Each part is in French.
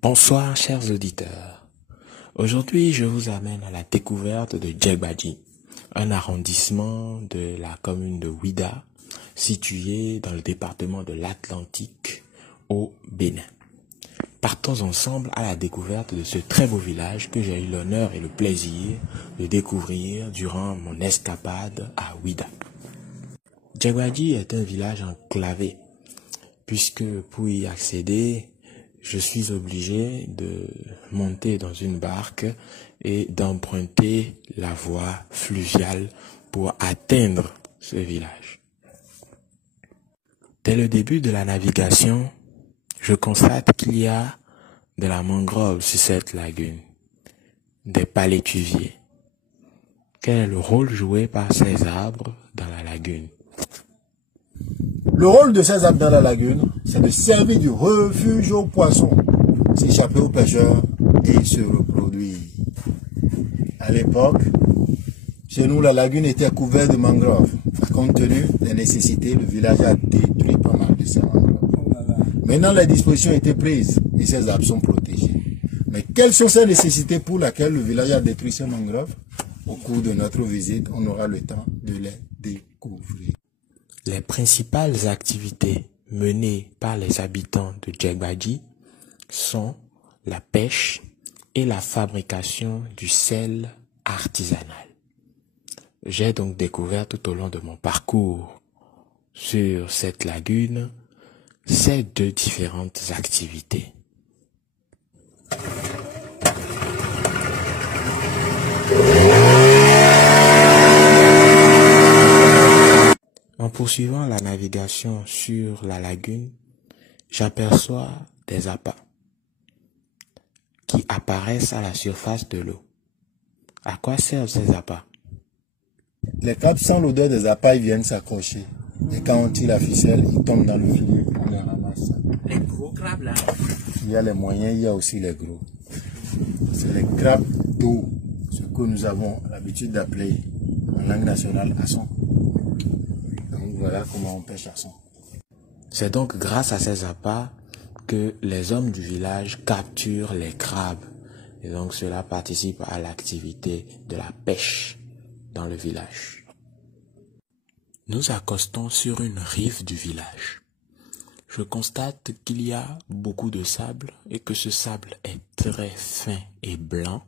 Bonsoir chers auditeurs. Aujourd'hui je vous amène à la découverte de Djegbadji, un arrondissement de la commune de Ouidah, situé dans le département de l'Atlantique au Bénin. Partons ensemble à la découverte de ce très beau village que j'ai eu l'honneur et le plaisir de découvrir durant mon escapade à Ouidah. Djegbadji est un village enclavé, puisque pour y accéder, je suis obligé de monter dans une barque et d'emprunter la voie fluviale pour atteindre ce village. Dès le début de la navigation, je constate qu'il y a de la mangrove sur cette lagune, des palétuviers. Quel est le rôle joué par ces arbres dans la lagune? Le rôle de ces arbres dans la lagune, c'est de servir de refuge aux poissons, s'échapper aux pêcheurs et se reproduire. À l'époque, chez nous, la lagune était couverte de mangroves. Compte tenu des nécessités, le village a détruit pas mal de ces mangroves. Maintenant, les dispositions étaient prises et ces arbres sont protégés. Mais quelles sont ces nécessités pour lesquelles le village a détruit ces mangroves? Au cours de notre visite, on aura le temps de les découvrir. Les principales activités menées par les habitants de Djegbadji sont la pêche et la fabrication du sel artisanal. J'ai donc découvert tout au long de mon parcours sur cette lagune ces deux différentes activités. En poursuivant la navigation sur la lagune, j'aperçois des appâts qui apparaissent à la surface de l'eau. À quoi servent ces appâts? Les crabes sans l'odeur des appâts, ils viennent s'accrocher. Et quand on tire la ficelle, ils tombent dans le filet, on les ramasse. Les gros crabes là? Il y a les moyens, il y a aussi les gros. C'est les crabes d'eau, ce que nous avons l'habitude d'appeler en langue nationale haçon. Donc voilà comment on pêche haçon. C'est donc grâce à ces appâts que les hommes du village capturent les crabes. Et donc cela participe à l'activité de la pêche dans le village. Nous accostons sur une rive du village. Je constate qu'il y a beaucoup de sable et que ce sable est très fin et blanc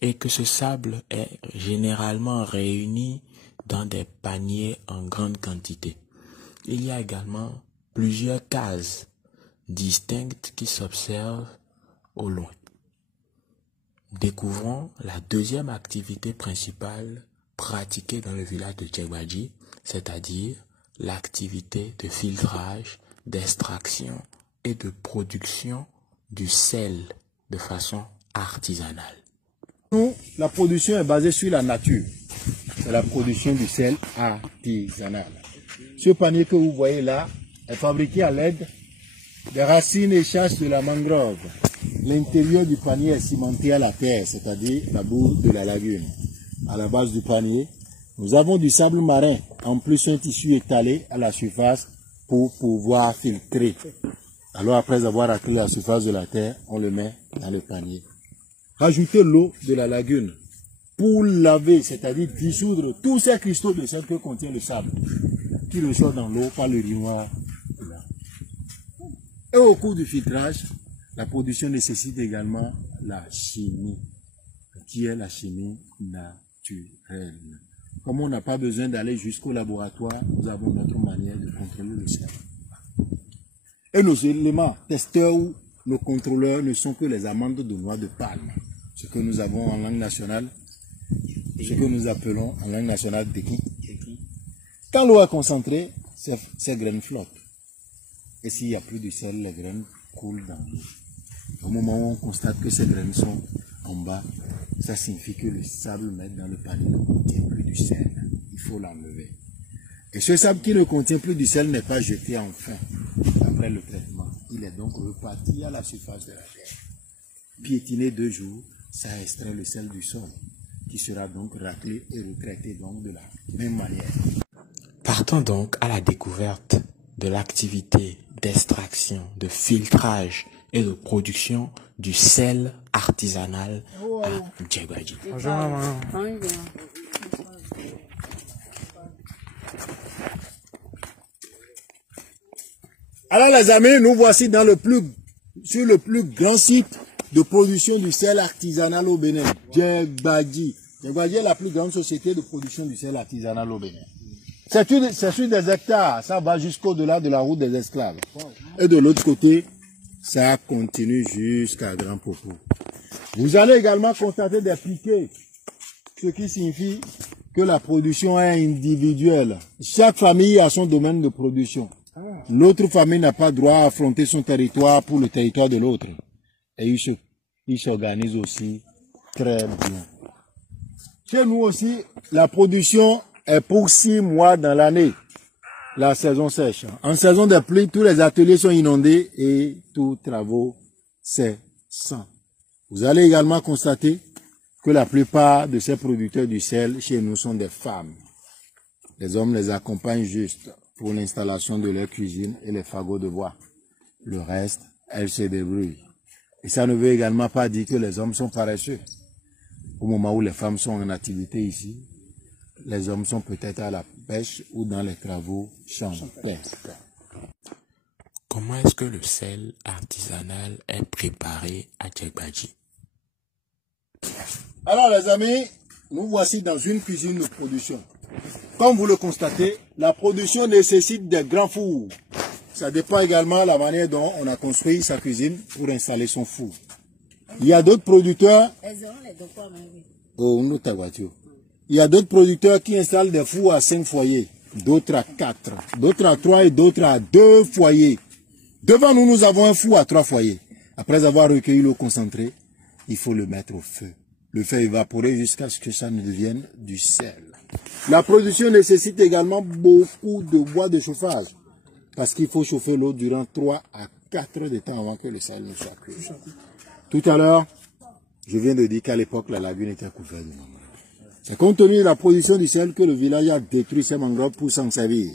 et que ce sable est généralement réuni dans des paniers en grande quantité. Il y a également plusieurs cases distinctes qui s'observent au loin. Découvrons la deuxième activité principale pratiquée dans le village de Djegbadji, c'est-à-dire l'activité de filtrage, d'extraction et de production du sel de façon artisanale. Nous, la production est basée sur la nature. C'est la production du sel artisanal. Ce panier que vous voyez là est fabriqué à l'aide des racines et chasses de la mangrove. L'intérieur du panier est cimenté à la terre, c'est-à-dire la boue de la lagune. À la base du panier, nous avons du sable marin, en plus un tissu étalé à la surface pour pouvoir filtrer. Alors après avoir raclé la surface de la terre, on le met dans le panier. Rajoutez l'eau de la lagune pour laver, c'est-à-dire dissoudre tous ces cristaux de sel que contient le sable, qui ressort dans l'eau par le urinoir. Et au cours du filtrage, la production nécessite également la chimie, qui est la chimie naturelle. Comme on n'a pas besoin d'aller jusqu'au laboratoire, nous avons notre manière de contrôler le sel. Et nos éléments testeurs ou nos contrôleurs ne sont que les amandes de noix de palme, ce que nous avons en langue nationale, ce que nous appelons en langue nationale déqui. Quand l'eau est concentrée, ces graines flottent. Et s'il n'y a plus de sel, les graines coulent dans l'eau. Au moment où on constate que ces graines sont en bas, ça signifie que le sable mettre dans le panier ne contient plus du sel. Il faut l'enlever. Et ce sable qui ne contient plus du sel n'est pas jeté enfin après le traitement. Il est donc reparti à la surface de la terre. Piétiné 2 jours, ça extrait le sel du sol, qui sera donc raclé et retraité donc de la même manière. Partons donc à la découverte de l'activité d'extraction, de filtrage et de production du sel artisanal à Djegbadji. Bonjour maman. Alors les amis, nous voici sur le plus grand site de production du sel artisanal au Bénin, Djegbadji. Djegbadji est la plus grande société de production du sel artisanal au Bénin. C'est sur des hectares, ça va jusqu'au-delà de la route des esclaves. Et de l'autre côté, ça continue jusqu'à Grand Popo. Vous allez également constater des piquets, ce qui signifie que la production est individuelle. Chaque famille a son domaine de production. L'autre famille n'a pas droit à affronter son territoire pour le territoire de l'autre. Et ils s'organisent aussi très bien. Chez nous aussi, la production est pour 6 mois dans l'année, la saison sèche. En saison de pluie, tous les ateliers sont inondés et tous travaux cessent. Vous allez également constater que la plupart de ces producteurs du sel chez nous sont des femmes. Les hommes les accompagnent juste pour l'installation de leur cuisine et les fagots de bois. Le reste, elles se débrouillent. Et ça ne veut également pas dire que les hommes sont paresseux. Au moment où les femmes sont en activité ici, les hommes sont peut-être à la pêche ou dans les travaux champêtres. Comment est-ce que le sel artisanal est préparé à Djegbadji? Alors les amis, nous voici dans une cuisine de production. Comme vous le constatez, la production nécessite des grands fours. Ça dépend également de la manière dont on a construit sa cuisine pour installer son four. Il y a d'autres producteurs. Il y a d'autres producteurs qui installent des fours à 5 foyers, d'autres à 4, d'autres à 3 et d'autres à 2 foyers. Devant nous, nous avons un four à 3 foyers. Après avoir recueilli l'eau concentrée, il faut le mettre au feu. Le faire évaporer jusqu'à ce que ça ne devienne du sel. La production nécessite également beaucoup de bois de chauffage, parce qu'il faut chauffer l'eau durant 3 à 4 heures de temps avant que le sel ne soit cuit. Tout à l'heure, je viens de dire qu'à l'époque, la lagune était couverte de mangroves. C'est compte tenu de la production du sel que le village a détruit ces mangroves pour s'en servir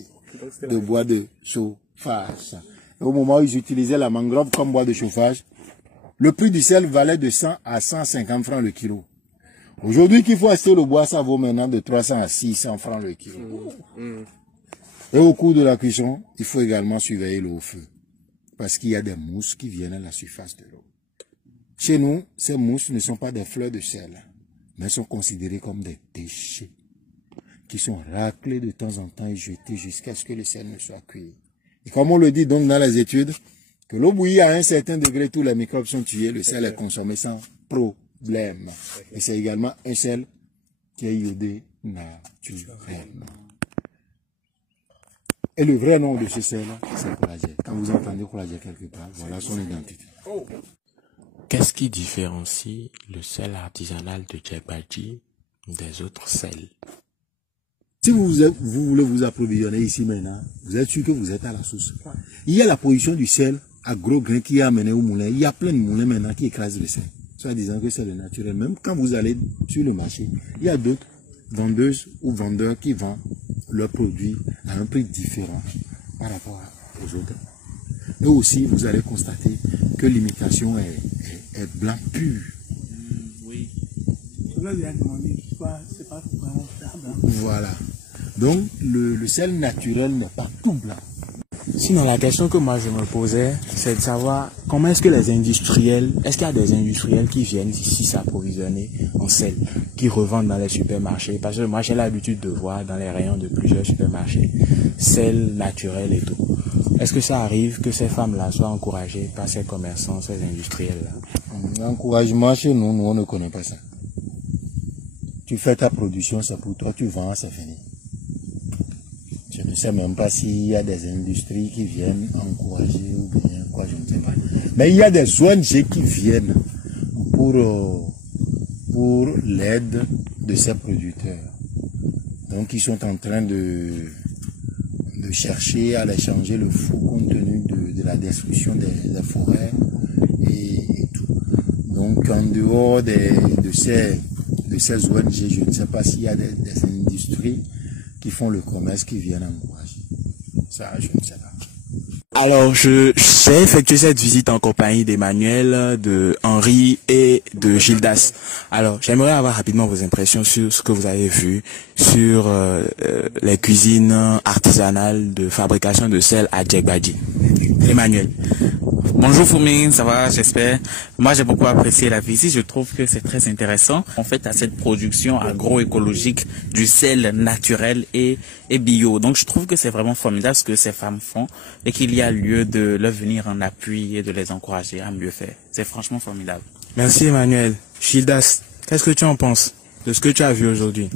de bois de chauffage. Et au moment où ils utilisaient la mangrove comme bois de chauffage, le prix du sel valait de 100 à 150 francs le kilo. Aujourd'hui qu'il faut acheter le bois, ça vaut maintenant de 300 à 600 francs le kilo. Et au cours de la cuisson, il faut également surveiller l'eau au feu. Parce qu'il y a des mousses qui viennent à la surface de l'eau. Chez nous, ces mousses ne sont pas des fleurs de sel, mais sont considérées comme des déchets qui sont raclés de temps en temps et jetés jusqu'à ce que le sel ne soit cuit. Et comme on le dit donc dans les études, que l'eau bouillie à un certain degré, tous les microbes sont tués, le sel est consommé sans problème. Et c'est également un sel qui est iodé naturellement. Et le vrai nom de ce sel, c'est Couragette. Quand vous entendez Couragette quelque part, voilà son identité. Qu'est-ce qui différencie le sel artisanal de Djegbadji des autres sels? Si vous voulez vous approvisionner ici maintenant, vous êtes sûr que vous êtes à la source. Il y a la production du sel à gros grains qui est amené au moulin. Il y a plein de moulins maintenant qui écrasent le sel. Soit disant que c'est le naturel. Même quand vous allez sur le marché, il y a d'autres vendeuses ou vendeurs qui vendent leurs produits à un prix différent par rapport aux autres. Et aussi, vous allez constater que l'imitation est blanc pur. Oui. Je lui ai demandé, c'est pas blanc. Voilà. Donc, le sel naturel n'est pas tout blanc. Sinon, la question que moi je me posais, c'est de savoir comment est-ce que les industriels, est-ce qu'il y a des industriels qui viennent ici s'approvisionner en sel, qui revendent dans les supermarchés? Parce que moi j'ai l'habitude de voir dans les rayons de plusieurs supermarchés, sel naturel et tout. Est-ce que ça arrive que ces femmes-là soient encouragées par ces commerçants, ces industriels-là? Encouragement chez nous, on ne connaît pas ça. Tu fais ta production, c'est pour toi, tu vends, c'est fini. Je ne sais même pas s'il y a des industries qui viennent encourager ou bien quoi, je ne sais pas. Mais il y a des ONG qui viennent pour l'aide de ces producteurs. Donc ils sont en train de chercher à aller changer le fou compte tenu de la destruction des forêts et tout. Donc en dehors de ces ONG, je ne sais pas s'il y a des industries qui font le commerce, qui viennent encourager. Ça, je ne sais pas. Alors, j'ai effectué cette visite en compagnie d'Emmanuel, de Henri et de Gildas. Alors, j'aimerais avoir rapidement vos impressions sur ce que vous avez vu sur les cuisines artisanales de fabrication de sel à Djegbadji. Emmanuel. Bonjour Foumine, ça va, j'espère. Moi, j'ai beaucoup apprécié la visite. Je trouve que c'est très intéressant. En fait, à cette production agroécologique du sel naturel et bio. Donc, je trouve que c'est vraiment formidable ce que ces femmes font et qu'il y a lieu de leur venir en appui et de les encourager à mieux faire. C'est franchement formidable. Merci Emmanuel. Gildas, qu'est-ce que tu en penses de ce que tu as vu aujourd'hui?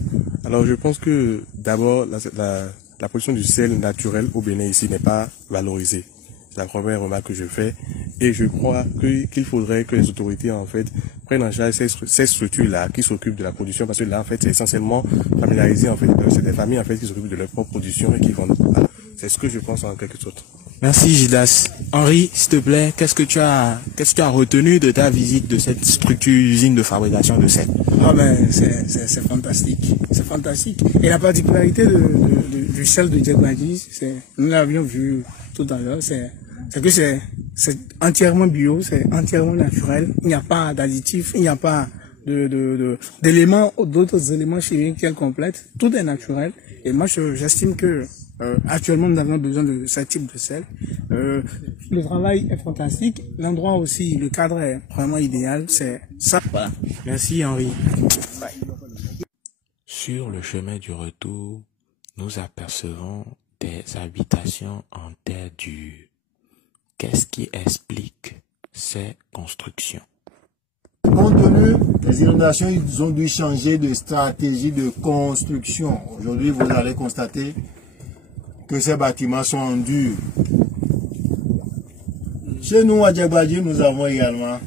Alors, je pense que d'abord, la production du sel naturel au Bénin ici n'est pas valorisée. C'est la première remarque que je fais. Et je crois qu'il faudrait que les autorités, en fait, prennent en charge ces structures-là qui s'occupent de la production, parce que là, en fait, c'est essentiellement familiarisé, en fait. C'est des familles, en fait, qui s'occupent de leur propre production et qui vendent. Voilà. C'est ce que je pense en quelque sorte. Merci Gildas. Henri, s'il te plaît, qu'est-ce que tu as retenu de ta visite de cette structure usine de fabrication de sel? Ah ben, c'est fantastique. C'est fantastique. Et la particularité du sel de Djegbadji, nous l'avions vu tout à l'heure, c'est que c'est entièrement bio, c'est entièrement naturel. Il n'y a pas d'additifs, il n'y a pas d'éléments, d'autres éléments chimiques qui complètent. Tout est naturel. Et moi, j'estime que actuellement, nous avons besoin de ce type de sel. Le travail est fantastique. L'endroit aussi, le cadre est vraiment idéal. C'est ça. Voilà. Merci Henri. Sur le chemin du retour, nous apercevons des habitations en terre dure. Qu'est-ce qui explique ces constructions? Compte tenu des inondations, ils ont dû changer de stratégie de construction. Aujourd'hui, vous allez constater que ces bâtiments sont en dur. Chez nous, à Djegbadji, nous avons également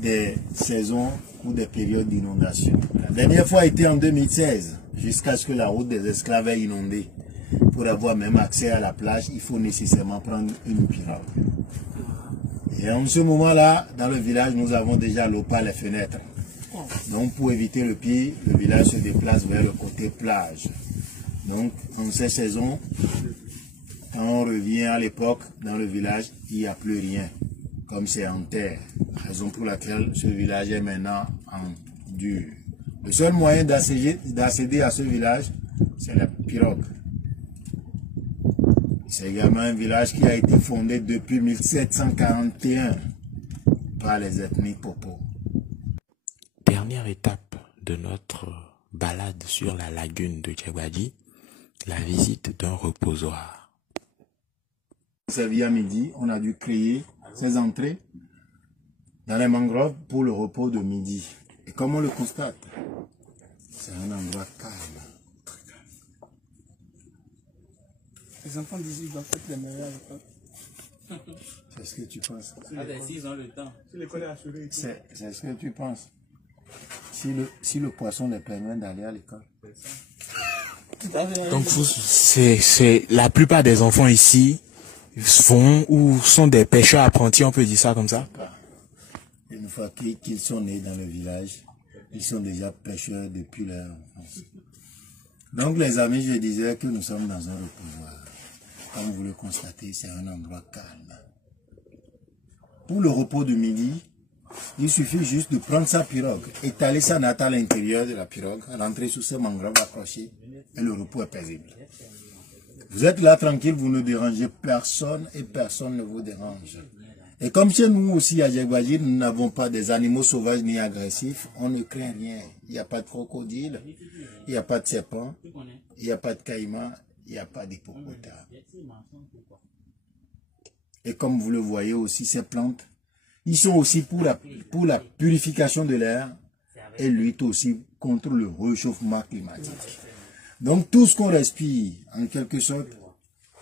des saisons ou des périodes d'inondation. La dernière fois était en 2016, jusqu'à ce que la route des esclaves ait inondé. Pour avoir même accès à la plage, il faut nécessairement prendre une pirogue. Et en ce moment-là, dans le village, nous avons déjà l'eau par les fenêtres. Donc, pour éviter le pire, le village se déplace vers le côté plage. Donc, en ces saisons, quand on revient à l'époque, dans le village, il n'y a plus rien, comme c'est en terre. Raison pour laquelle ce village est maintenant en dur. Le seul moyen d'accéder à ce village, c'est la pirogue. C'est également un village qui a été fondé depuis 1741 par les ethnies Popo. Dernière étape de notre balade sur la lagune de Djegbadji, la visite d'un reposoir. Servi à midi, on a dû créer ces entrées dans les mangroves pour le repos de midi. Et comme on le constate, c'est un endroit calme. Les enfants d'ici doivent être les meilleurs à l'école. C'est ce que tu penses. Ah ben, s'ils ont le temps. C'est ce que tu penses. Si le poisson les permet d'aller à l'école. Donc c'est la plupart des enfants ici font ou sont des pêcheurs apprentis, on peut dire ça comme ça. Une fois qu'ils sont nés dans le village, ils sont déjà pêcheurs depuis leur enfance. Donc les amis, je disais que nous sommes dans un reposoir. Comme vous le constatez, c'est un endroit calme. Pour le repos de midi, il suffit juste de prendre sa pirogue, étaler sa natte à l'intérieur de la pirogue, rentrer sous ce mangrove accroché, et le repos est paisible. Vous êtes là tranquille, vous ne dérangez personne et personne ne vous dérange. Et comme chez nous aussi à Djegbadji, nous n'avons pas des animaux sauvages ni agressifs, on ne craint rien. Il n'y a pas de crocodile, il n'y a pas de serpent, il n'y a pas de caïman, il n'y a pas d'hippopotame. Et comme vous le voyez aussi, ces plantes, ils sont aussi pour la purification de l'air et luttent aussi contre le réchauffement climatique. Donc tout ce qu'on respire, en quelque sorte,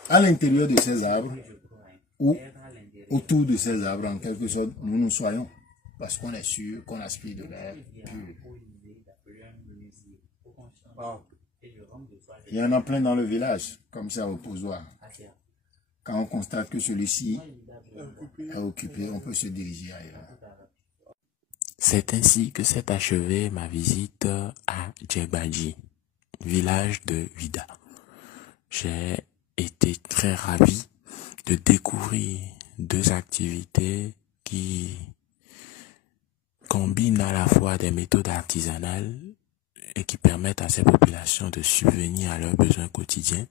à l'intérieur de ces arbres, ou autour de ces arbres, en quelque sorte, nous soyons. Parce qu'on est sûr qu'on aspire de l'air pur. Il y en a plein dans le village, comme ça au reposoir. Quand on constate que celui-ci est occupé, on peut se diriger ailleurs. C'est ainsi que s'est achevée ma visite à Djegbadji, village de Ouida. J'ai été très ravi de découvrir deux activités qui combinent à la fois des méthodes artisanales et qui permettent à ces populations de subvenir à leurs besoins quotidiens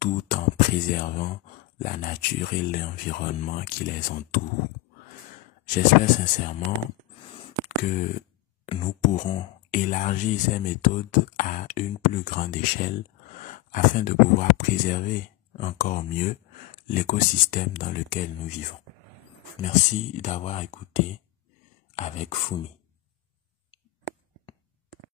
tout en préservant la nature et l'environnement qui les entoure. J'espère sincèrement que nous pourrons élargir ces méthodes à une plus grande échelle afin de pouvoir préserver encore mieux l'écosystème dans lequel nous vivons. Merci d'avoir écouté avec Fumi.